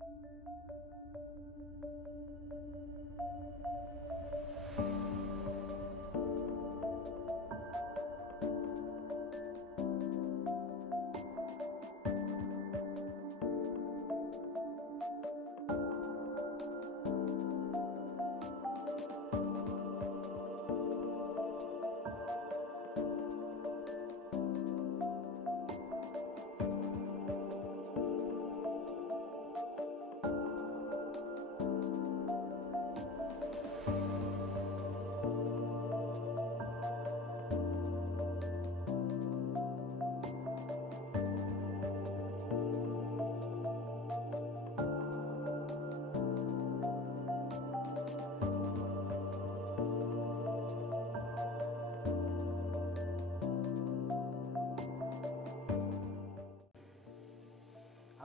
Thank you.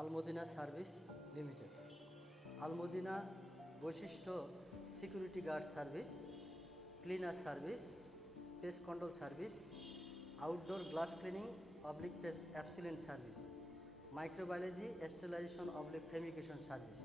Almadina service limited. Almadina বৈশিষ্ট্য security guard service, cleaner service, pest control service, outdoor glass cleaning, oblique অ্যাপসিলেন্ট service, microbiology, sterilisation, oblique fumigation service.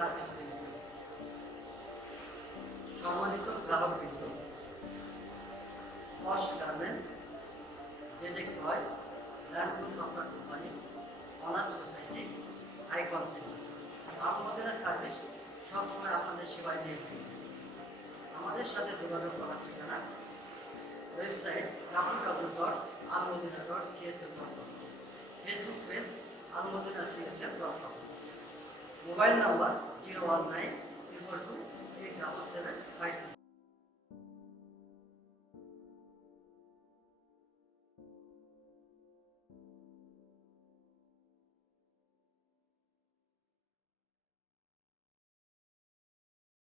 Service limited সম্মানিত গ্রাহক বৃন্দ posh garment জেডেক্স ওয়াই ল্যান্ডপুর software company owners society icon centre Almadina service সবসময় আপনাদের সেবায় নিয়োজিত আমাদের সাথে যোগাযোগ করার ঠিকানা website W W dot Almadina dot C S F dot com Facebook page Almadina C S F dot com mobile number feel online